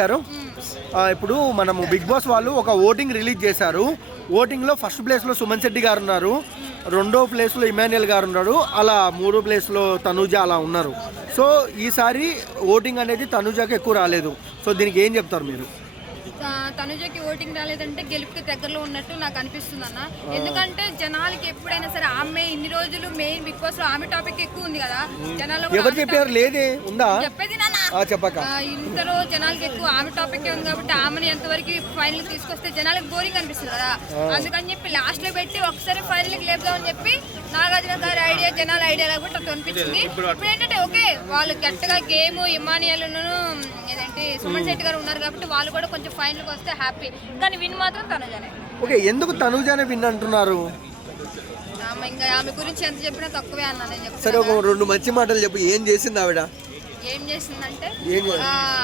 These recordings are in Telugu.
గారు. ఇప్పుడు మనము బిగ్ బాస్ వాళ్ళు ఒక ఓటింగ్ రిలీజ్ చేశారు. ఓటింగ్లో ఫస్ట్ ప్లేస్లో సుమన్ శెట్టి గారు ఉన్నారు. రెండో ప్లేస్లో ఇమాన్యుయల్ గారు ఉన్నారు. అలా మూడో ప్లేస్లో తనూజ అలా ఉన్నారు. సో ఈసారి ఓటింగ్ అనేది తనూజకి ఎక్కువ రాలేదు. సో దీనికి ఏం చెప్తారు మీరు? తనుజకి ఓటింగ్ రాలేదంటే గెలుపుకి దగ్గరలో ఉన్నట్టు నాకు అనిపిస్తుంది అన్న. ఎందుకంటే జనాలకి ఎప్పుడైనా సరే ఆమె ఇన్ని రోజులు మెయిన్ బిగ్ బాస్లో ఆమె టాపిక్ ఎక్కువ ఉంది కదా. జనాలు ఎవరు చెప్పారు? లేదే. ఉందా? చెప్పేది చెప్పక ఆ, ఇంతలో జనాలకి ఎక్కువ ఆమె టాపిక్ ఉంది కాబట్టి ఆమెను ఎంతవరకు ఫైనల్ తీసుకొస్తే జనాలకు బోరింగ్ అనిపిస్తుంది కదా. అందుకని చెప్పి లాస్ట్లో పెట్టి ఒకసారి ఫైనల్కి లేపుదామని చెప్పి నాగార్జున గారి ఐడియా జనాల ఐడియా కాబట్టి అట్లా అనిపించింది. ఇప్పుడు ఏంటంటే ఓకే వాళ్ళు గట్టిగా గేమ్ ఇమానియల్ ఏదంటే సుమన్ శెట్టి గారు ఉన్నారు కాబట్టి వాళ్ళు కూడా కొంచెం ఫైనల్కి వస్తే హ్యాపీ కానీ విన్ మాత్రం తనుజనే. ఓకే ఎందుకు తనూజనే విన్ అంటున్నారు? ఆమె ఇంకా ఆమె గురించి ఎంత చెప్పినా తక్కువే అన్నా నేను సరే ఒక రెండు మంచి మాటలు చెప్పు ఏం చేసింది ఆవిడ? ఏం చేసిందంటే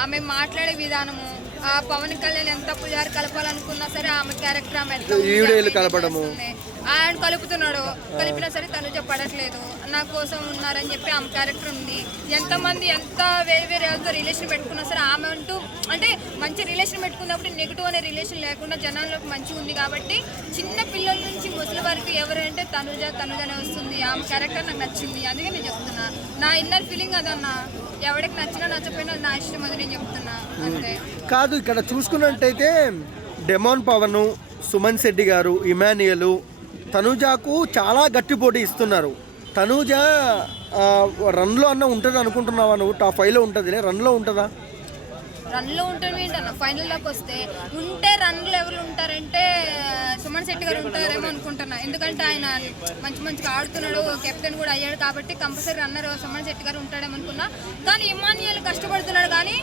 ఆమె మాట్లాడే విధానము ఆ పవన్ కళ్యాణ్ ఎంత పుజారి కలపాలనుకున్నా సరే ఆమె క్యారెక్టర్ ఆమె ఉంది, కలపడము. చేస్తుంది. ఆయన కలుపుతున్నాడు. కలిపినా సరే తను పడట్లేదు. నా కోసం ఉన్నారని చెప్పి ఆమె క్యారెక్టర్ ఉంది. ఎంతమంది ఎంత వేరే వేరే వాళ్ళతో రిలేషన్ పెట్టుకున్నా సరే ఆమె అంటూ అంటే మంచి రిలేషన్ పెట్టుకున్నప్పుడు నెగిటివ్ అనే రిలేషన్ లేకుండా జనాల్లోకి మంచిగా ఉంది కాబట్టి చిన్న పిల్లల నుంచి ముసలి వరకు ఎవరంటే తనుజ తనుజనే వస్తుంది. ఆమె క్యారెక్టర్ నాకు నచ్చింది. అందుకే నేను చెప్తున్నా. నా ఇన్నర్ ఫీలింగ్ అదన్నా. ఎవరికి నచ్చినా నచ్చపోయినా నా ఇష్టం అది నేను చెప్తున్నా. అంతే. కాదు ఇక్కడ చూసుకున్నట్టయితే డెమోన్ పవన్ సుమన్ శెట్టి గారు ఇమానియలు తనుజాకు చాలా గట్టి పోటీ ఇస్తున్నారు. తనుజ రన్లో అన్న ఉంటుంది అనుకుంటున్నావా నువ్వు టాప్ ఫైవ్లో ఉంటుందిలే. రన్లో ఉంటుందా? రన్లో ఉంటారు ఏంటన్న? ఫైనల్లోకి వస్తే ఉంటే రన్లు ఎవరు ఉంటారంటే సుమన్ శెట్టి గారు ఉంటారేమో అనుకుంటున్నా. ఎందుకంటే ఆయన మంచి మంచిగా ఆడుతున్నాడు కెప్టెన్ కూడా అయ్యాడు కాబట్టి కంపల్సరీ రన్నర్ సుమన్ శెట్టి గారు ఉంటాడేమో అనుకున్నా. కానీ ఇమాన్యుయల్ కష్టపడుతున్నాడు కానీ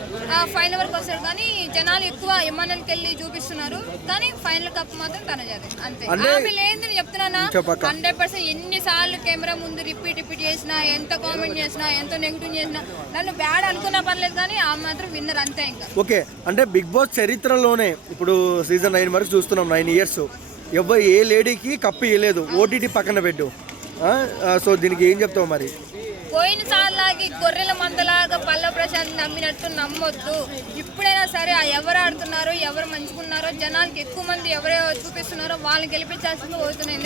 ఫైనల్ వరకు వస్తాడు కానీ జనాలు ఎక్కువ ఇమాన్యుల్కి వెళ్ళి చూపిస్తున్నారు. కానీ ఫైనల్ కప్ మాత్రం తనజాది అంతే. ఆమె నేను చెప్తున్నానా. హండ్రెడ్ పర్సెంట్ ఎన్నిసార్లు కెమెరా ముందు రిపీట్ రిపీట్ చేసినా ఎంత కామెంట్ చేసినా ఎంత నెగిటివ్ చేసినా నన్ను బ్యాడ్ అనుకున్నా పర్లేదు కానీ ఆమె మాత్రం విన్నర్ అంతే ఓకే అంటే బిగ్ బాస్ చరిత్రలోనే ఇప్పుడు సీజన్ నైన్ వరకు చూస్తున్నాం నైన్ ఇయర్స్. ఎవ్వరు ఏ లేడీకి కప్పు ఇవ్వలేదు ఓటీటీ పక్కన పెట్టు. సో దీనికి ఏం చెప్తావు మరి? పోయిన సార్లాగి గొర్రెల మందలాగా పల్ల ప్రశాంత్ నమ్మినట్టు నమ్మొద్దు. ఇప్పుడైనా సరే ఎవరు ఆడుతున్నారో ఎవరు మంచుకున్నారో జనాలకి ఎక్కువ మంది ఎవరు చూపిస్తున్నారో వాళ్ళని గెలిపించాల్సింది పోతున్నాయి.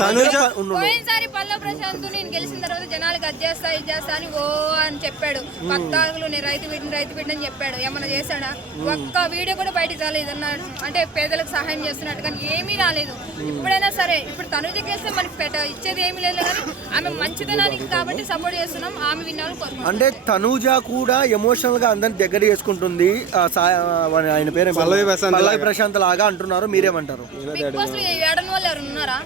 పోయినసారి పల్ల ప్రశాంత్ గెలిచిన తర్వాత జనాలకి అది చేస్తా ఇది చేస్తా అని ఓ అని చెప్పాడు. పద్నాలుగులో నేను రైతు బిడ్డని రైతు బిడ్డని చెప్పాడు. ఏమన్నా చేశాడా? ఒక్క వీడియో కూడా బయటికి రాలేదు అన్నాడు అంటే పేదలకు సహాయం చేస్తున్నట్టు కానీ ఏమీ రాలేదు. ఇప్పుడైనా సరే ఇప్పుడు తనుజ గెలిస్తే మనకి పెట్ట ఇచ్చేది ఏమీ లేదు కానీ ఆమె మంచితనానికి కాబట్టి సపోర్ట్ చేస్తున్నాం ఆమె విన్నాను అంటే తనూజ కూడా ఎమోషనల్గా అందరిని దగ్గర చేసుకుంటుంది. ఆయన పేరు? పల్లవి ప్రశాంత్ లాగా. అంటున్నారు. మీరేమంటారు? బిగ్ బాస్ ఏడని వాళ్ళు ఎవరు ఉన్నారా?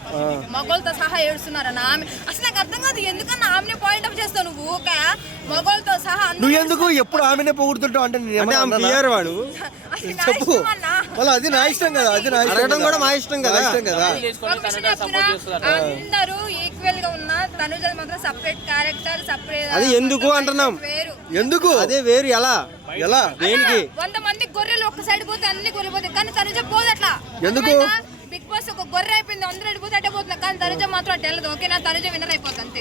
మగోళ్ళతో సహా ఏడుస్తున్నారా? నా ఆమె అసలు నాకు అర్థం కాదు ఎందుకన్నా ఆమెనే పాయింట్ అప్ చేస్తావు నువ్వు? ఊక మగోళ్ళతో సహా నువ్వు ఎందుకు ఎప్పుడు ఆమెనే పొగుడుతుంటావు? అంటే నేను ఆమె? పిఆర్ వాడు. చెప్పు. అది నా ఇష్టం కదా అది నా ఇష్టం అడగడం. కూడా మా ఇష్టం కదా. ఇష్టం కదా. ఒక అందరూ ఈక్వల్గా ఉన్న తనుజ మాత్రం సపరేట్ క్యారెక్టర్ సపరేట్ అది ఎందుకు అంటున్నాం? వేరు. ఎందుకు? అదే వేరు ఎలా? ఎలా? దేనికి? వంద మంది గొర్రెలు ఒక్క సైడ్ పోతే అన్ని గొర్రెలు పోతాయి. కానీ తనుజ పోదు అట్లా ఎందుకు? బొర్ర అయిపోయింది అందరూ అడిపోతే అట్టే పోతున్నా. కానీ తనుజ మాత్రం అట్టెళ్ళదు ఓకే నా తనుజ విన్నర్ అయిపోతుంది అంతే